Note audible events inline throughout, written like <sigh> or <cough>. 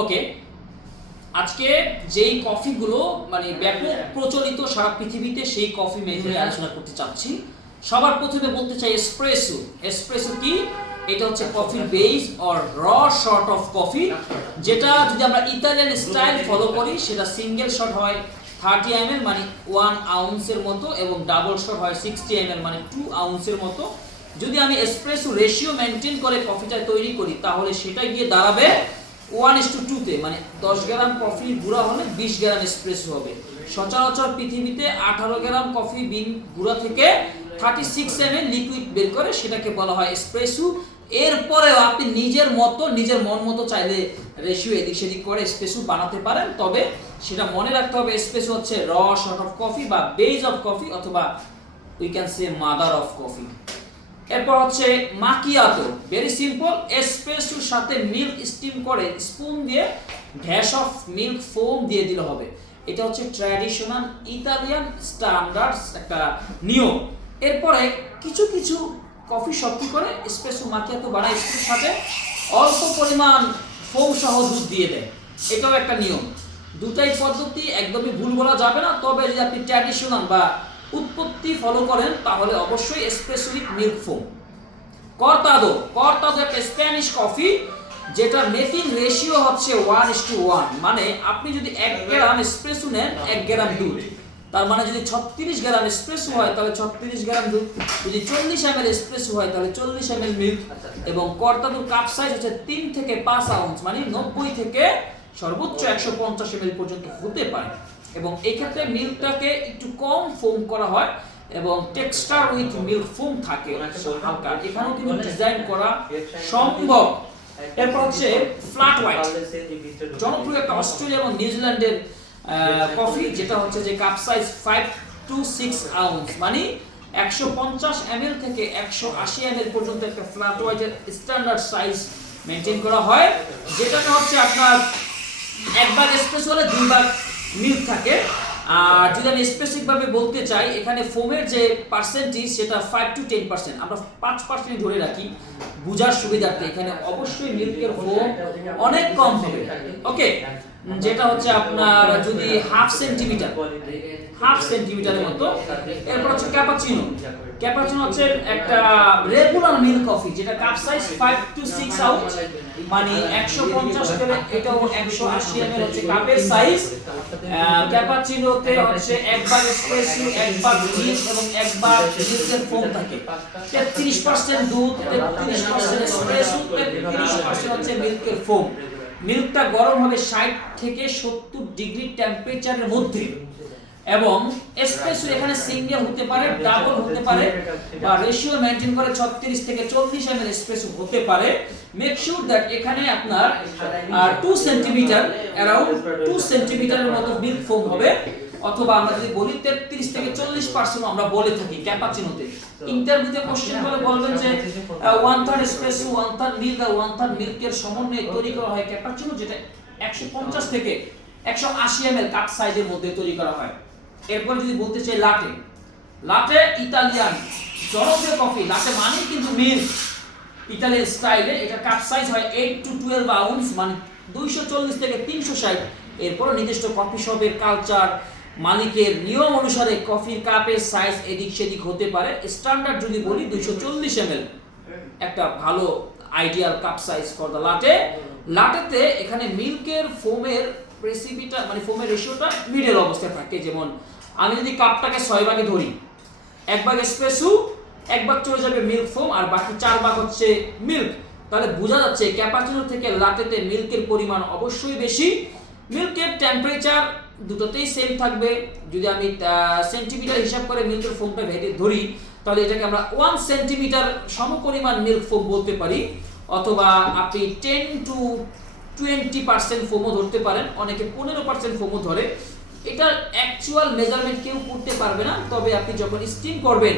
ওকে আজকে যেই কফিগুলো মানে ব্যাপক প্রচলিত সারা পৃথিবীতে সেই কফি মেনু আলোচনা করতে চাচ্ছি। সবার প্রথমে বলতে চাই এসপ্রেসো এসপ্রেসো কি? এটা হচ্ছে কফির base or raw short of coffee যেটা যদি আমরা ইতালিয়ান স্টাইল ফলো করি সেটা সিঙ্গেল শট হয় থার্টি এম এল মানে ওয়ান আউন্সের মতো এবং ডাবল শট হয় সিক্সটি এম এল মানে টু আউন্সের মতো। যদি আমি এসপ্রেসো রেশিও মেনটেন করে কফিটা তৈরি করি তাহলে সেটা গিয়ে দাঁড়াবে ওয়ান ইস টু টুতে মানে দশ গ্রাম কফি গুঁড়া হলে বিশ গ্রাম এসপ্রেসো হবে। সচরাচর পৃথিবীতে আঠারো গ্রাম কফি বিন গুঁড়া থেকে থার্টি সিক্স এম লিকুইড বের করে সেটাকে বলা হয় এসপ্রেসো এরপরেও আপনি নিজের মতো, নিজের মন মতো চাইলে রেশিও এদিক সেদিক করে স্পেসু বানাতে পারেন। তবে সেটা মনে রাখতে হবে এসপ্রেসো হচ্ছে র শর্ট অফ কফি বা বেজ অফ কফি অথবা we can say mother of coffee এরপর হচ্ছে মাকিয়াতো। ভেরি সিম্পল এসপ্রেসোর সাথে মিল্ক স্টিম করে স্পুন দিয়ে ড্যাশ অফ মিল্ক ফোম দিয়ে দিলে হবে। এটা হচ্ছে ট্র্যাডিশনাল ইতালিয়ান স্ট্যান্ডার্ডস একটা নিয়ম। এরপরে কিছু কিছু কফি শপ কি করে? এসপ্রেসো মাকিয়াতো বানায় স্পুনের সাথে। অল্প পরিমাণ ফোম সহ দুধ দিয়ে দেয়। এটাও একটা নিয়ম। দুটাই পদ্ধতি একদমই ভুল বলা যাবে না, তবে যদি আপনি ট্র্যাডিশনাল বা উৎপত্তি ফলো করেন তাহলে অবশ্যই espresso with milk foam cortado cortado একটা স্প্যানিশ কফি যেটা মেকিং রেশিও হচ্ছে ওয়ান ইস টু ওয়ান মানে আপনি যদি এক গ্রাম এসপ্রেসো নেন এক গ্রাম দুধ। তার মানে যদি ছত্রিশ গ্রাম এসপ্রেসো হয় তাহলে ছত্রিশ গ্রাম দুধ। যদি চল্লিশ এম এল এসপ্রেসো হয় তাহলে চল্লিশ এম এল মিল্ক এবং কর্তাদুর কাপ সাইজ হচ্ছে তিন থেকে পাঁচ আউন্স মানে নব্বই থেকে সর্বোচ্চ একশো পঞ্চাশ এম পর্যন্ত হতে পারে। এবং এক্ষেত্রে মিল্কটাকে একটু কম ফোম করা হয় এবং টেক্সচার উইথ মিল্ক ফোম থাকে। হালকা। এখানেও কিন্তু ডিজাইন করা সম্ভব। এরপর হচ্ছে ফ্ল্যাট হোয়াইট জনপ্রিয় একটা অস্ট্রেলিয়া এবং নিউজিল্যান্ডের কফি যেটা হচ্ছে যে cup size five to six ounce মানে একশো পঞ্চাশ এম থেকে একশো আশি এম পর্যন্ত একটা ফ্ল্যাট হোয়াইটের স্ট্যান্ডার্ড সাইজ মেনটেন করা হয়। যেটাতে হচ্ছে আপনার একবার ভাগ হলে দুই ভাগ মিল্ক থাকে। আর যদি আমি স্পেসিফিক ভাবে বলতে চাই, এখানে ফোমের যে পার্সেন্টেজ সেটা ফাইভ টু টেন পার্সেন্ট আমরা পাঁচ পার্সেন্ট ধরে রাখি। বুঝার সুবিধার্থে এখানে অবশ্যই মিল্কের ফোম অনেক কম হবে। ওকে যেটা হচ্ছে আপনার যদি হাফ সেন্টিমিটার হাফ সেন্টিমিটারের মতো, এরপর হচ্ছে ক্যাপাচিনো ক্যাপাচিনো হচ্ছে একটা রেগুলার মিল্ক কফি যেটা কাপ সাইজ 5 টু 6 আউন্স মানে 150 থেকে এটাও 180 এমএল হচ্ছে কাপের সাইজ ক্যাপাচিনোতে হচ্ছে একবার এসপ্রেসো এক ভাগ মিল্ক এবং একবার মিল্কের ফোম থাকে। 33% দুধ 33% এসপ্রেসো 33% হচ্ছে মিল্কের ফোম মিল্কটা গরম হবে 60 থেকে 70 ডিগ্রি টেম্পারেচারের মধ্যে। এবং এসপ্রেসো এখানে সিঙ্গেল হতে পারে ডাবল হতে পারে, বা রেশিও মেনটেন করে 36 থেকে 40 এমএল এসপ্রেসো হতে পারে। মেক শিওর দ্যাট এখানে আপনার 2 সেন্টিমিটার অ্যারাউন্ড 2 সেন্টিমিটারের মতো মিল্ক ফোম হবে। অথবা আমরা যদি বলি 33 থেকে 40 পার্সেন্ট আমরা বলে থাকি ক্যাপাচিনোতে ইন্টারভিউতে কোশ্চেন করে বলবেন যে one third espresso one third milk আর ওয়ান থার্ড মিল্কের সমন্বয়ে তৈরি করা হয় ক্যাপাচিনো যেটা 150 থেকে 180 এমএল কাপ সাইজের মধ্যে তৈরি করা হয়। এরপর যদি বলতে চাই লাটে লাটে ইতালিয়ান জনপ্রিয় কফি লাটে মানে কিন্তু মিল্ক ইতালিয়ান স্টাইলে এটা কাপ সাইজ হয় এইট টু টুয়েলভ আউন্স মানে দুইশো চল্লিশ থেকে তিনশো ষাট। এরপর নির্দিষ্ট কফি শপের কালচার মালিকের নিয়ম অনুসারে কফির কাপের সাইজ এদিক সেদিক হতে পারে। স্ট্যান্ডার্ড যদি বলি, দুইশো চল্লিশ এম একটা ভালো ideal cup size for the latte লাটেতে এখানে মিল্কের ফোমের রেসিপিটা মানে ফোমের রেশিওটা মিডল অবস্থায় থাকে। যেমন, আমি যদি কাপটাকে ছয় ভাগে ধরি, এক ভাগ এসপ্রেসো এক ভাগ চলে যাবে মিল্ক ফোম আর বাকি চার ভাগ হচ্ছে মিল্ক তাহলে বোঝা যাচ্ছে ক্যাপাচিনো থেকে লাটেতে মিল্কের পরিমাণ অবশ্যই বেশি। মিল্কের টেম্পারেচার দুটোতেই সেম থাকবে। যদি আমি সেন্টিমিটার হিসাব করে মিল্কের ফোমটা ভেটে ধরি, তাহলে এটাকে আমরা ওয়ান সেন্টিমিটার সমপরিমাণ মিল্ক ফোম বলতে পারি। অথবা আপনি টেন টু টোয়েন্টি পার্সেন্ট ফোমও ধরতে পারেন। অনেকে পনেরো পার্সেন্ট ফোমও ধরে। এটার অ্যাকচুয়াল মেজারমেন্ট কেউ করতে পারবে না। তবে আপনি যখন স্টিম করবেন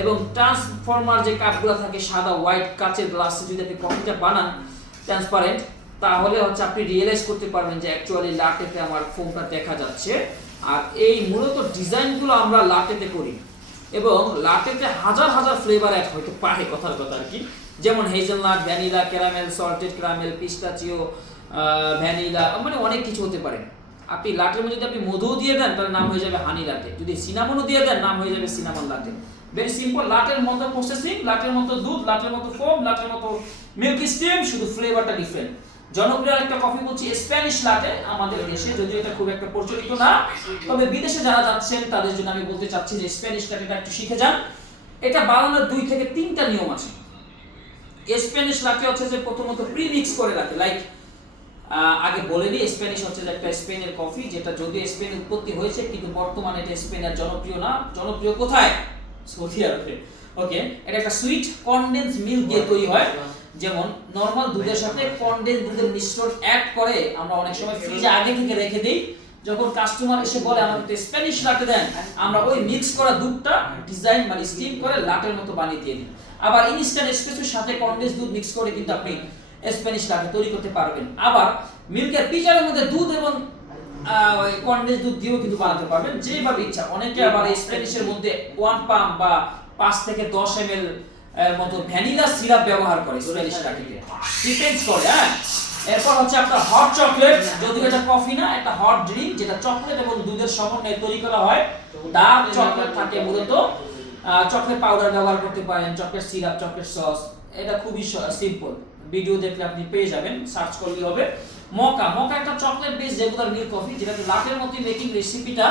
এবং ট্রান্সফর্মার যে কাপগুলো থাকে, সাদা হোয়াইট কাচের গ্লাসে যদি আপনি কফিটা বানান ট্রান্সপারেন্ট তাহলে হচ্ছে আপনি রিয়েলাইজ করতে পারবেন যে অ্যাকচুয়ালি লাটেতে আমার ফোমটা দেখা যাচ্ছে। আর এই মূলত ডিজাইনগুলো আমরা লাটেতে করি। এবং লাটেতে হাজার হাজার ফ্লেভার অ্যাড হয়তো পারে কথার কথা আর কি। যেমন hazelnut vanilla caramel salted caramel pistachio vanilla মানে অনেক কিছু হতে পারে। আপনি লাটের মধ্যে যদি আপনি মধু দিয়ে দেন, তাহলে নাম হয়ে যাবে হানি লাটে যদি সিনামনও দিয়ে দেন, নাম হয়ে যাবে সিনামন লাটে ভেরি সিম্পল লাটের মতো প্রসেসিং লাটের মতো দুধ লাটের মতো ফোম লাটের মতো মিল্ক স্টিম শুধু ফ্লেভারটা ডিফারেন্ট জনপ্রিয় একটা কফি বলছি স্প্যানিশ লাটে আমাদের দেশে, যদিও এটা খুব একটা প্রচলিত না। তবে বিদেশে যারা যাচ্ছেন, তাদের জন্য আমি বলতে চাচ্ছি যে স্প্যানিশ লাটেটা একটু শিখে যান। এটা বানানোর দুই থেকে তিনটা নিয়ম আছে। স্প্যানিশ লাটে হচ্ছে যে প্রথমত প্রি মিক্স করে রাখে। লাইক আগে বলে দিই স্প্যানিশ হচ্ছে যে একটা স্পেনের কফি যেটা যদিও স্পেনে উৎপত্তি হয়েছে, কিন্তু বর্তমানে এটা স্পেনের জনপ্রিয় না। জনপ্রিয় কোথায়? সৌদি আরবে। ওকে এটা একটা সুইট কনডেন্স মিল্ক দিয়ে তৈরি হয়। যেমন নর্মাল দুধের সাথে কনডেন্স দুধের মিশ্রণ অ্যাড করে আমরা অনেক সময় ফ্রিজে আগে থেকে রেখে দিই। যখন কাস্টমার এসে বলে, আমাকে তো স্প্যানিশ লাটে দেন, আমরা ওই মিক্স করা দুধটা ডিজাইন মানে স্টিম করে লাটের মতো বানিয়ে দিয়ে দিই। আবার ইনস্ট্যান্ট এসপ্রেসোর সাথে কনডেন্স দুধ মিক্স করে কিন্তু আপনি স্প্যানিশ লাটে তৈরি করতে পারবেন। আবার মিল্কের পিজারের মধ্যে দুধ এবং কনডেন্স দুধ দিয়েও কিন্তু বানাতে পারবেন। যেভাবে ইচ্ছা। অনেকে আবার স্প্যানিশের মধ্যে ওয়ান পাম্প বা পাঁচ থেকে দশ এম এল মতো ভ্যানিলা সিরাপ ব্যবহার করে স্প্যানিশ করে হ্যাঁ? এরপর হচ্ছে আপনার হট চকলেট যদিও এটা কফি না, একটা হট ড্রিঙ্ক যেটা চকলেট এবং দুধের সমন্বয়ে তৈরি করা হয় ডার্ক চকলেট থাকে মূলত। চকলেট পাউডার ব্যবহার করতে পারেন চকলেট সিরাপ চকলেট সস এটা খুবই সিম্পল ভিডিও দেখলে আপনি পেয়ে যাবেন সার্চ করলে হবে। মকা মকা একটা chocolate base regular milk coffee যেটাতে লাটের মতোই মেকিং রেসিপিটা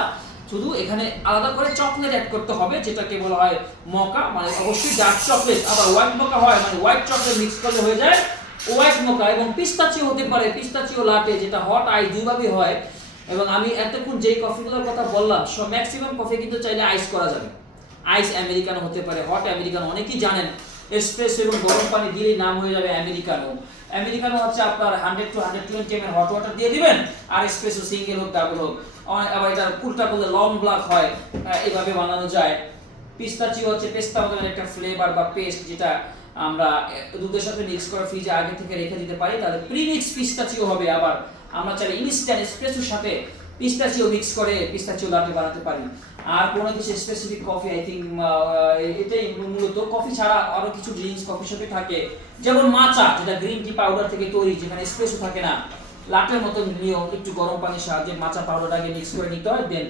শুধু এখানে আলাদা করে চকলেট অ্যাড করতে হবে, যেটাকে বলা হয় মকা মানে অবশ্যই ডার্ক চকলেট আবার হোয়াইট মকা হয় মানে হোয়াইট চকলেট মিক্স করলে হয়ে যায় হোয়াইট মকা এবং পিস্তাচিও হতে পারে পিস্তাচিও লাটে যেটা হট আইস দুইভাবেই হয়। এবং আমি এতক্ষণ যেই কফিগুলোর কথা বললাম, সব ম্যাক্সিমাম কফি কিন্তু চাইলে আইস করা যাবে। আইস আমেরিকানো হতে পারে হট আমেরিকানো অনেকেই জানেন। এসপ্রেসো এবং গরম পানি দিলেই নাম হয়ে যাবে আমেরিকানো। আমেরিকানো হচ্ছে আপনার hundred to hundred twenty M hot water দিয়ে দিবেন, আর এসপ্রেসো সিঙ্গেল হোক ডাবল হোক। আবার- এটা উল্টা করলে লং ব্ল্যাক হয় এভাবে বানানো যায়। পিস্তাচিও হচ্ছে পেস্তা মতো একটা ফ্লেভার বা পেস্ট যেটা আমরা দুধের সাথে মিক্স করে ফ্রিজে আগে থেকে রেখে দিতে পারি। তাহলে প্রিমিক্স পিস্তাচিও হবে আবার। আমরা চাইলে ইনস্ট্যান্ট এসপ্রেসোর সাথে পিস্তাচিও মিক্স করে পিস্তাচিও লাটে বানাতে পারি। আর কোনো কিছু স্পেসিফিক কফি আই থিঙ্ক এটাই মূলত কফি ছাড়া আরও কিছু ড্রিঙ্কস কফি শপে থাকে। যেমন মাচা যেটা গ্রিন টি পাউডার থেকে তৈরি, যেখানে স্পেসও থাকে না। লাটের মতো নিয়ম একটু গরম পানির সাহায্যে মাচা পাউডারটাকে মিক্স করে নিতে হয় দেন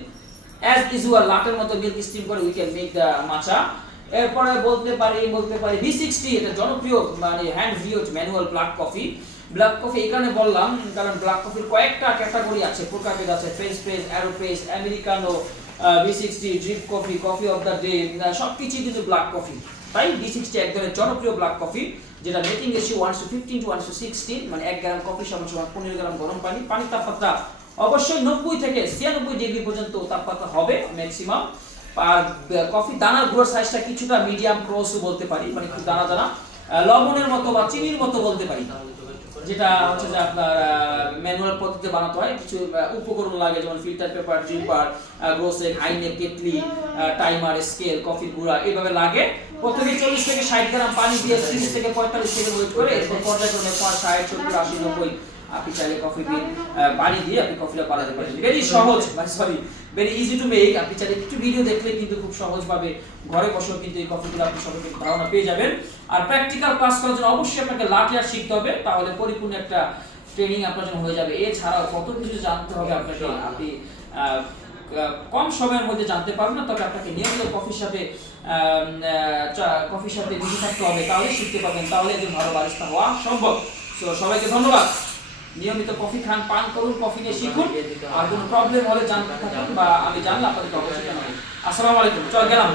অ্যাজ ইউজুয়াল লাটের মতো মিল্ক স্টিম করে we can make the matcha এরপরে বলতে পারি বলতে পারি ভি সিক্সটি এটা জনপ্রিয় মানে hand ভিওট manual black coffee black coffee এখানে বললাম, কারণ ব্ল্যাক কফির কয়েকটা ক্যাটাগরি আছে প্রকারভেদ আছে French press AeroPress Americano V sixty drip coffee coffee of the day সব কিছুই কিন্তু ব্ল্যাক কফি তাই ভি সিক্সটি এক ধরনের জনপ্রিয় ব্ল্যাক কফি যেটা making ratio one fifteen to one to sixteen মানে এক গ্রাম কফি সমান সমান পনেরো গ্রাম গরম পানি, পানির তাপমাত্রা অবশ্যই নব্বই থেকে ছিয়ানব্বই ডিগ্রি পর্যন্ত তাপমাত্রা হবে ম্যাক্সিমাম আর কফি দানার গুঁড়োর সাইজটা কিছুটা মিডিয়াম ক্রস বলতে পারি মানে একটু দানা দানা। লবণের মতো বা চিনির মতো বলতে পারি, যেটা হচ্ছে যে আপনার ম্যানুয়াল পদ্ধতিতে বানাতে হয়। কিছু উপকরণ লাগে, যেমন ফিল্টার পেপার ড্রিপার গ্রোসেক হাইনেক কেটলি টাইমার স্কেল কফি গুঁড়া এইভাবে লাগে। প্রথমে চল্লিশ থেকে ষাট গ্রাম পানি দিয়ে তিরিশ থেকে পঁয়তাল্লিশ সেকেন্ড ওয়েট করে, এরপর পর্যায়ক্রমে ষাট, সত্তর, আশি, নব্বই আপনি চাইলে কফি বিন পানি দিয়ে আপনি কফিটা বানাতে পারেন। ভেরি সহজ <laughs> মানে sorry very easy to make আপনি চাইলে একটু ভিডিও দেখলে কিন্তু খুব সহজভাবে ঘরে বসেও কিন্তু এই কফিগুলো আপনি সবাইকে ধারণা পেয়ে যাবেন। আর প্র্যাকটিক্যাল ক্লাস করার জন্য অবশ্যই আপনাকে আর শিখতে হবে, তাহলে পরিপূর্ণ একটা ট্রেনিং আপনার জন্য হয়ে যাবে। এছাড়াও কত কিছু জানতে হবে আপনাকে, আপনি কম সময়ের মধ্যে জানতে পারবেন না, তবে আপনাকে নিয়মিত কফির সাথে কফির সাথে মিশে থাকতে হবে, তাহলে শিখতে পারবেন, তাহলে একজন ভালো বারিস্তা হওয়া সম্ভব। তো সবাইকে ধন্যবাদ। নিয়মিত কফি খান পান করুন কফি নিয়ে শিখুন। আর কোনো প্রবলেম হলে জানতে থাকুন বা আমি জানলে আপনাদেরকে অবশ্যই জানাব। আসসালামু আলাইকুম চল গেলাম।